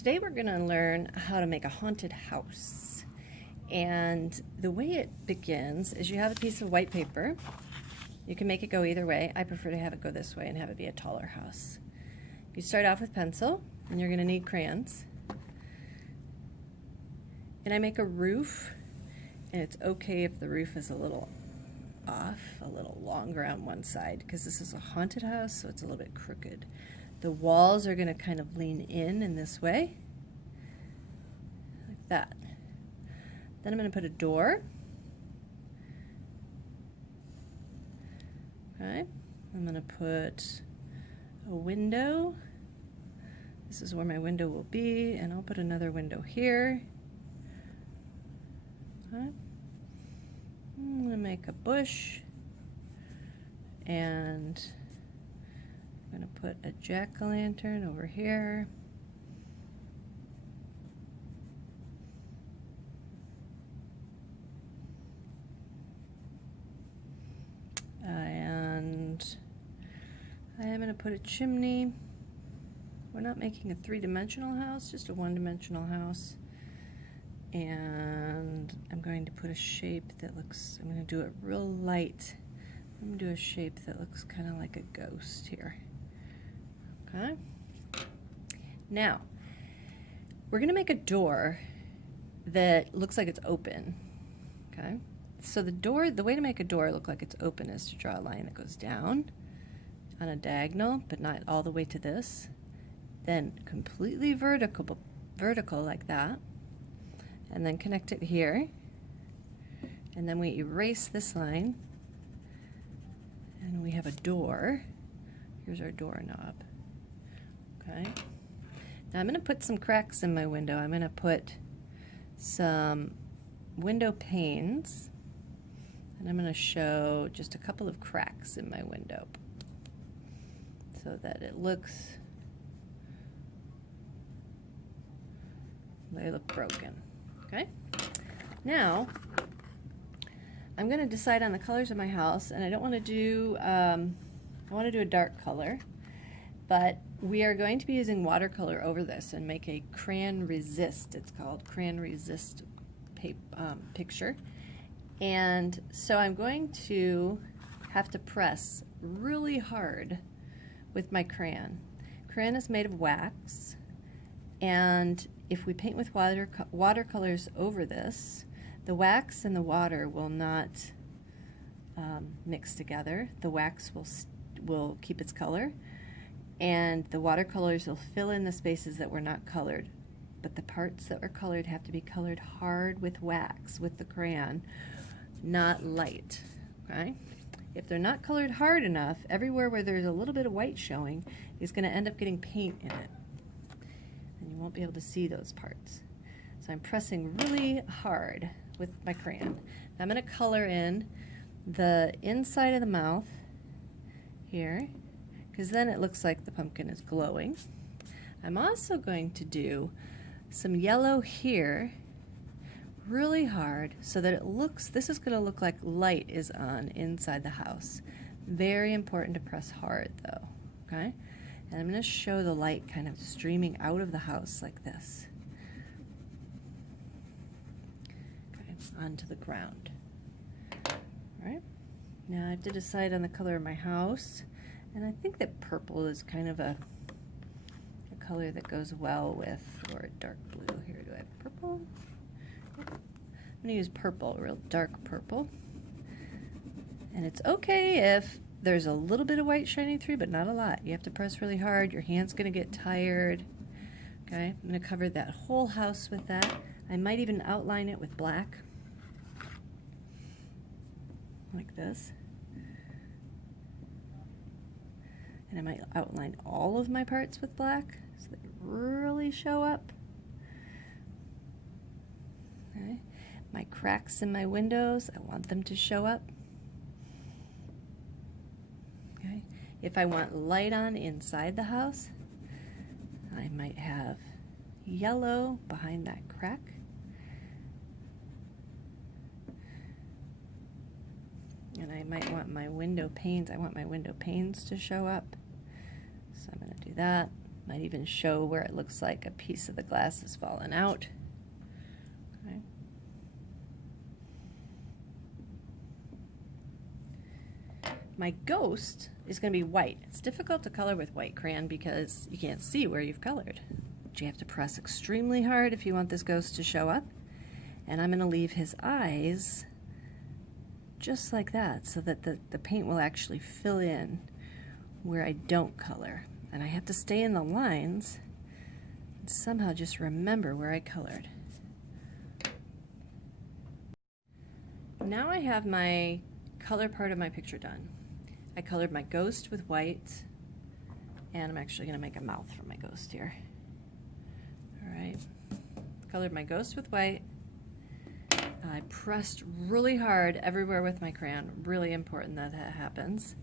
Today we're going to learn how to make a haunted house. And the way it begins is you have a piece of white paper. You can make it go either way. I prefer to have it go this way and have it be a taller house. You start off with pencil, and you're going to need crayons. And I make a roof, and it's okay if the roof is a little off, a little longer on one side, because this is a haunted house, so it's a little bit crooked. The walls are going to kind of lean in this way, like that. Then I'm going to put a door. Okay, I'm going to put a window. This is where my window will be, and I'll put another window here. Okay. I'm going to make a bush, and I'm going to put a jack-o'-lantern over here. And I am going to put a chimney. We're not making a three-dimensional house, just a one-dimensional house. And I'm going to put a shape that looks, I'm going to do it real light. I'm going to do a shape that looks kind of like a ghost here. Okay? Now, we're going to make a door that looks like it's open. Okay? So the door, the way to make a door look like it's open is to draw a line that goes down on a diagonal, but not all the way to this. Then completely vertical like that. And then connect it here. And then we erase this line. And we have a door. Here's our doorknob. Okay. Now I'm going to put some cracks in my window. I'm going to put some window panes. And I'm going to show just a couple of cracks in my window so that it looks, they look broken. Okay? Now, I'm going to decide on the colors of my house, and I don't want to do, I want to do a dark color, but we are going to be using watercolor over this and make a crayon resist, it's called, crayon resist picture. And so I'm going to have to press really hard with my crayon. Crayon is made of wax, and if we paint with watercolors over this, the wax and the water will not mix together. The wax will keep its color, and the watercolors will fill in the spaces that were not colored. But the parts that were colored have to be colored hard with wax, with the crayon, not light. Okay? If they're not colored hard enough, everywhere where there's a little bit of white showing is going to end up getting paint in it. And you won't be able to see those parts. So I'm pressing really hard with my crayon. Now I'm going to color in the inside of the mouth here, because then it looks like the pumpkin is glowing. I'm also going to do some yellow here really hard so that it looks, this is going to look like light is on inside the house. Very important to press hard though, okay? And I'm going to show the light kind of streaming out of the house like this. Okay, onto the ground. Alright, now I have to decide on the color of my house, and I think that purple is kind of a color that goes well with, or a dark blue. Here, do I have purple? I'm going to use purple, real dark purple. And it's okay if there's a little bit of white shining through, but not a lot. You have to press really hard. Your hand's going to get tired. Okay, I'm going to cover that whole house with that. I might even outline it with black, like this. And I might outline all of my parts with black so they really show up. Okay. My cracks in my windows, I want them to show up. Okay. If I want light on inside the house, I might have yellow behind that crack. And I might want my window panes, I want my window panes to show up. So I'm going to do that. Might even show where it looks like a piece of the glass has fallen out. Okay. My ghost is going to be white. It's difficult to color with white crayon because you can't see where you've colored. But you have to press extremely hard if you want this ghost to show up. And I'm going to leave his eyes just like that so that the paint will actually fill in where I don't color. And I have to stay in the lines and somehow just remember where I colored. Now I have my color part of my picture done. I colored my ghost with white, and I'm actually going to make a mouth for my ghost here. Alright, colored my ghost with white. I pressed really hard everywhere with my crayon. Really important that that happens.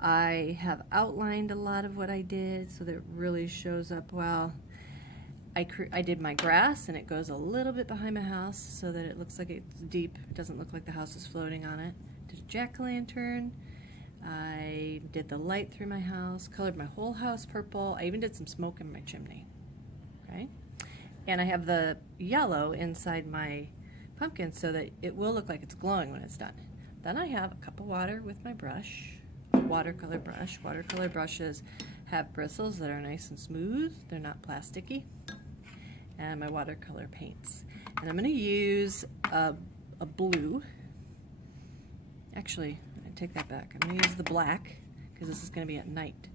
I have outlined a lot of what I did so that it really shows up well. I did my grass, and it goes a little bit behind my house so that it looks like it's deep. It doesn't look like the house is floating on it. Did a jack-o'-lantern. I did the light through my house, colored my whole house purple. I even did some smoke in my chimney. Okay? And I have the yellow inside my pumpkin so that it will look like it's glowing when it's done. Then I have a cup of water with my brush. Watercolor brush. Watercolor brushes have bristles that are nice and smooth. They're not plasticky. And my watercolor paints. And I'm going to use a blue. Actually, I take that back. I'm going to use the black because this is going to be at night.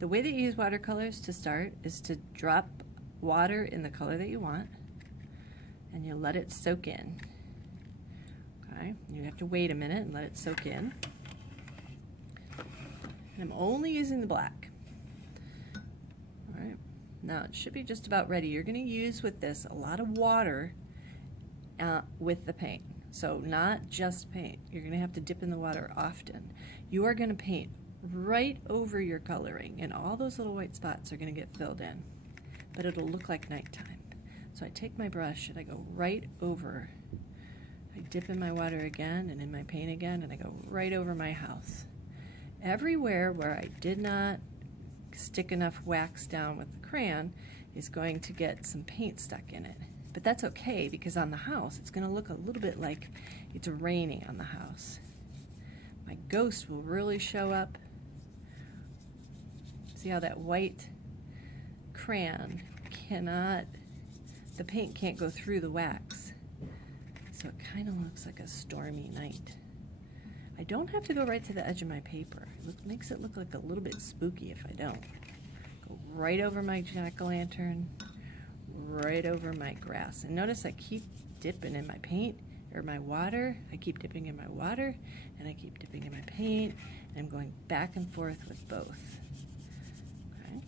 The way that you use watercolors to start is to drop water in the color that you want, and you let it soak in. Okay, you have to wait a minute and let it soak in. And I'm only using the black. All right, now it should be just about ready. You're going to use with this a lot of water with the paint. So not just paint. You're going to have to dip in the water often. You are going to paint right over your coloring, and all those little white spots are going to get filled in. But it'll look like nighttime. So I take my brush and I go right over. I dip in my water again and in my paint again, and I go right over my house. Everywhere where I did not stick enough wax down with the crayon is going to get some paint stuck in it. But that's okay, because on the house it's going to look a little bit like it's raining on the house. My ghost will really show up. See how that white crayon the paint can't go through the wax. So it kind of looks like a stormy night. I don't have to go right to the edge of my paper. It makes it look like a little bit spooky if I don't. Go right over my jack-o'-lantern, right over my grass. And notice I keep dipping in my paint or my water. I keep dipping in my water, and I keep dipping in my paint, and I'm going back and forth with both. Okay?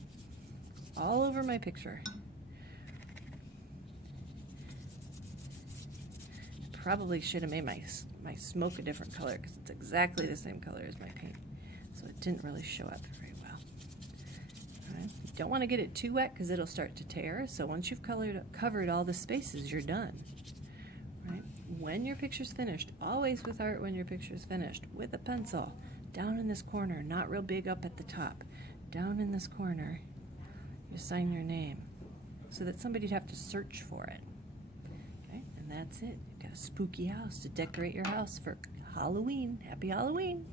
All over my picture. Probably should have made my smoke a different color because it's exactly the same color as my paint. So it didn't really show up very well. All right. You don't want to get it too wet because it'll start to tear. So once you've covered all the spaces, you're done. Right? When your picture's finished, always with art when your picture's finished, with a pencil, down in this corner, not real big up at the top, down in this corner, you sign your name so that somebody'd have to search for it. And that's it. You've got a spooky house to decorate your house for Halloween. Happy Halloween!